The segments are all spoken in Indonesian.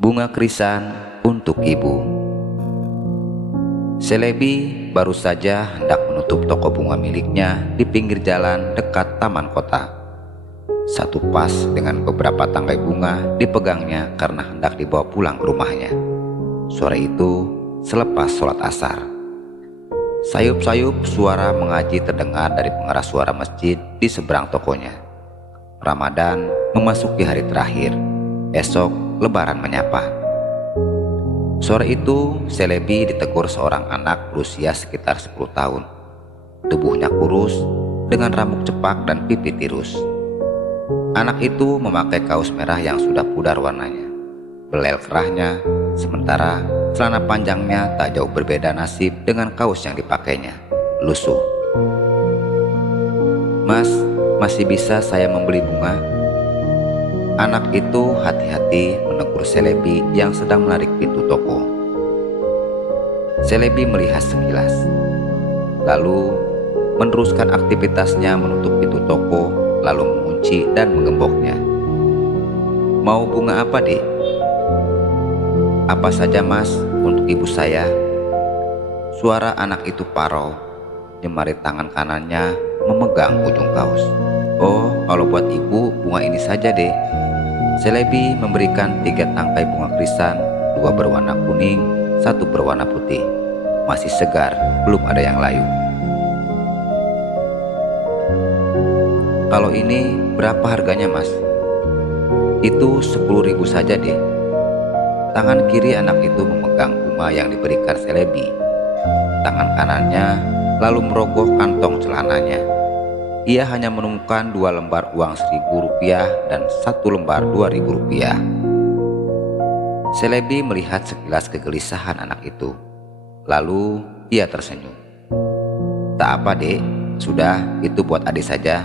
Bunga krisan untuk ibu. Selebi baru saja hendak menutup toko bunga miliknya di pinggir jalan dekat taman kota. Satu pas dengan beberapa tangkai bunga dipegangnya karena hendak dibawa pulang ke rumahnya. Sore itu selepas sholat asar. Sayup-sayup suara mengaji terdengar dari pengeras suara masjid di seberang tokonya. Ramadan memasuki hari terakhir. Esok Lebaran menyapa. Sore itu Selebi ditegur seorang anak berusia sekitar 10 tahun. Tubuhnya kurus dengan rambut cepak dan pipi tirus. Anak itu memakai kaos merah yang sudah pudar warnanya, belel kerahnya, sementara celana panjangnya tak jauh berbeda nasib dengan kaos yang dipakainya, lusuh. "Mas, masih bisa saya membeli bunga?" Anak itu hati-hati menegur Selebi yang sedang menarik pintu toko. Selebi melihat sekilas, lalu meneruskan aktivitasnya menutup pintu toko, lalu mengunci dan menggemboknya. "Mau bunga apa, Dek?" "Apa saja, Mas, untuk ibu saya." Suara anak itu parau, jemari tangan kanannya memegang ujung kaos. "Oh, kalau buat ibu, bunga ini saja, Dek." Selebi memberikan 3 tangkai bunga krisan, 2 berwarna kuning, 1 berwarna putih. Masih segar, belum ada yang layu. "Kalau ini berapa harganya, Mas?" "Itu 10.000 saja, Dek." Tangan kiri anak itu memegang bunga yang diberikan Selebi. Tangan kanannya lalu merogoh kantong celananya. Ia hanya menemukan 2 lembar uang Rp1.000 dan 1 lembar Rp2.000. Selebi melihat sekilas kegelisahan anak itu. Lalu ia tersenyum. "Tak apa, Dek, sudah, itu buat adik saja.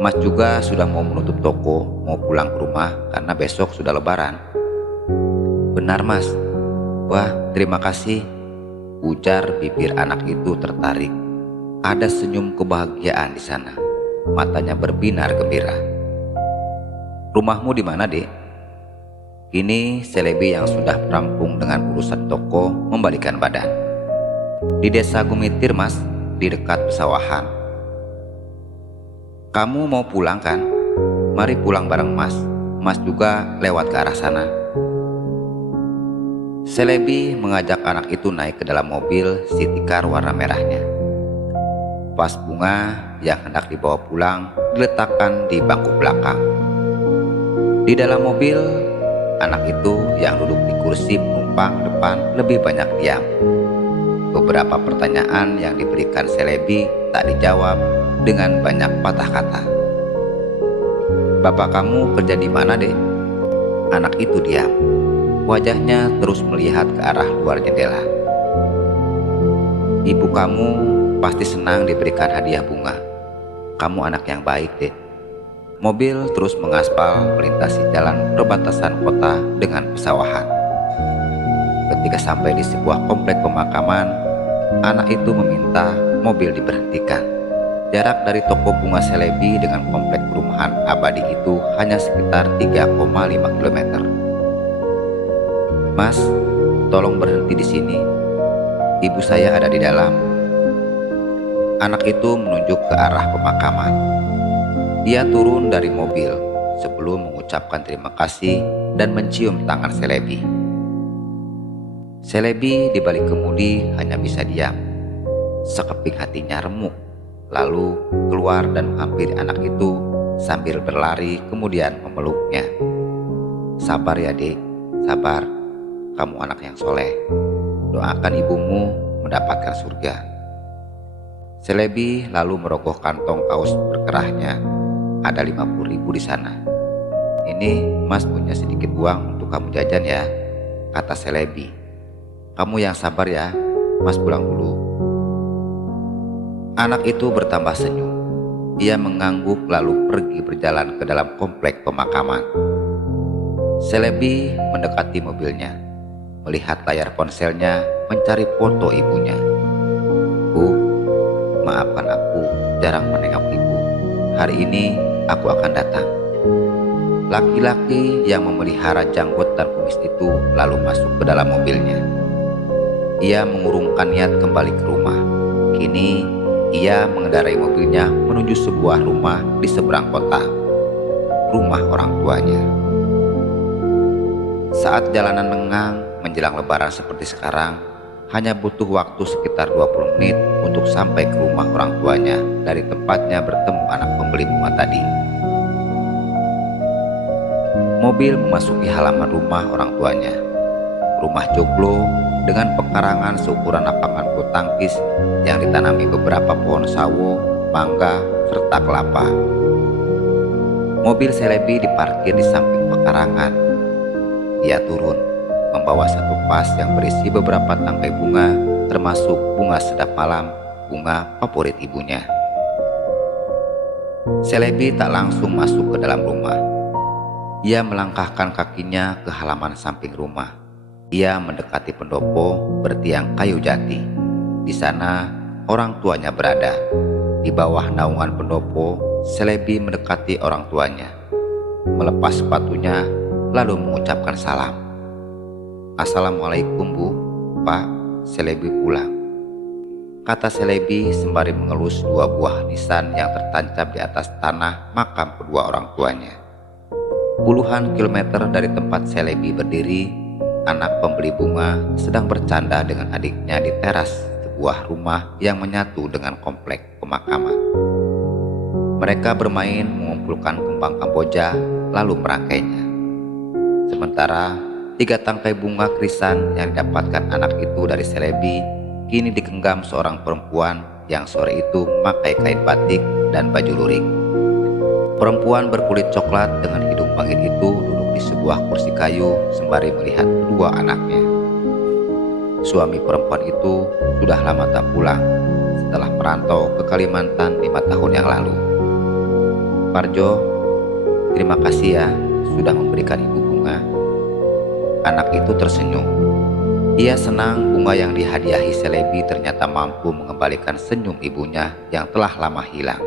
Mas juga sudah mau menutup toko, mau pulang ke rumah karena besok sudah Lebaran." "Benar, Mas." "Wah, terima kasih," ujar bibir anak itu tertarik. Ada senyum kebahagiaan di sana. Matanya berbinar gembira. "Rumahmu di mana, Dek?" Kini Selebi yang sudah rampung dengan urusan toko membalikkan badan. "Di desa Gumitir, Mas, di dekat pesawahan." "Kamu mau pulang kan? Mari pulang bareng Mas. Mas juga lewat ke arah sana." Selebi mengajak anak itu naik ke dalam mobil City Car warna merahnya. Vas bunga yang hendak dibawa pulang diletakkan di bangku belakang. Di dalam mobil, anak itu yang duduk di kursi penumpang depan lebih banyak diam. Beberapa pertanyaan yang diberikan Selebi tak dijawab dengan banyak patah kata. "Bapak kamu kerja di mana, Dek?" Anak itu diam. Wajahnya terus melihat ke arah luar jendela. "Ibu kamu pasti senang diberikan hadiah bunga. Kamu anak yang baik, Dek." Mobil terus mengaspal melintasi jalan perbatasan kota dengan pesawahan. Ketika sampai di sebuah komplek pemakaman, anak itu meminta mobil diberhentikan. Jarak dari toko bunga Selebi dengan komplek perumahan abadi itu hanya sekitar 3,5 km. "Mas, tolong berhenti di sini. Ibu saya ada di dalam." Anak itu menunjuk ke arah pemakaman. Ia turun dari mobil sebelum mengucapkan terima kasih dan mencium tangan Selebi. Selebi di balik kemudi hanya bisa diam. Sekeping hatinya remuk, lalu keluar dan menghampiri anak itu sambil berlari kemudian memeluknya. "Sabar ya, Dek, sabar. Kamu anak yang soleh. Doakan ibumu mendapatkan surga." Selebi lalu merogoh kantong kaos berkerahnya. Ada 50.000 di sana. "Ini Mas punya sedikit uang untuk kamu jajan ya," kata Selebi. "Kamu yang sabar ya, Mas pulang dulu." Anak itu bertambah senyum. Ia mengangguk lalu pergi berjalan ke dalam komplek pemakaman. Selebi mendekati mobilnya, melihat layar ponselnya mencari foto ibunya. "Bu, maafkan aku jarang menengok ibu. Hari ini aku akan datang." Laki-laki yang memelihara janggut dan kumis itu lalu masuk ke dalam mobilnya. Ia mengurungkan niat kembali ke rumah. Kini ia mengendarai mobilnya menuju sebuah rumah di seberang kota, rumah orang tuanya. Saat jalanan lengang menjelang lebaran seperti sekarang, hanya butuh waktu sekitar 20 menit untuk sampai ke rumah orang tuanya dari tempatnya bertemu anak pembeli bunga tadi. Mobil memasuki halaman rumah orang tuanya. Rumah joglo dengan pekarangan seukuran lapangan bulu tangkis yang ditanami beberapa pohon sawo, mangga, serta kelapa. Mobil Celebi diparkir di samping pekarangan. Ia turun, membawa satu vas yang berisi beberapa tangkai bunga, termasuk bunga sedap malam, bunga favorit ibunya. Celebi tak langsung masuk ke dalam rumah. Ia melangkahkan kakinya ke halaman samping rumah. Ia mendekati pendopo bertiang kayu jati. Di sana orang tuanya berada. Di bawah naungan pendopo, Celebi mendekati orang tuanya. Melepas sepatunya, lalu mengucapkan salam. "Assalamualaikum Bu, Pak, Celebi pulang," kata Celebi sembari mengelus dua buah nisan yang tertancap di atas tanah makam kedua orang tuanya. Puluhan kilometer dari tempat Celebi berdiri, anak pembeli bunga sedang bercanda dengan adiknya di teras sebuah rumah yang menyatu dengan komplek pemakaman. Mereka bermain mengumpulkan kembang Kamboja lalu merangkainya. Sementara 3 tangkai bunga krisan yang didapatkan anak itu dari Celebi kini digenggam seorang perempuan yang sore itu memakai kain batik dan baju lurik. Perempuan berkulit coklat dengan hidung pangit itu duduk di sebuah kursi kayu sembari melihat kedua anaknya. Suami perempuan itu sudah lama tak pulang setelah merantau ke Kalimantan 5 tahun yang lalu. "Parjo, terima kasih ya sudah memberikan ibu bunga." Anak itu tersenyum. Ia senang bunga yang dihadiahi Celebi ternyata mampu mengembalikan senyum ibunya yang telah lama hilang.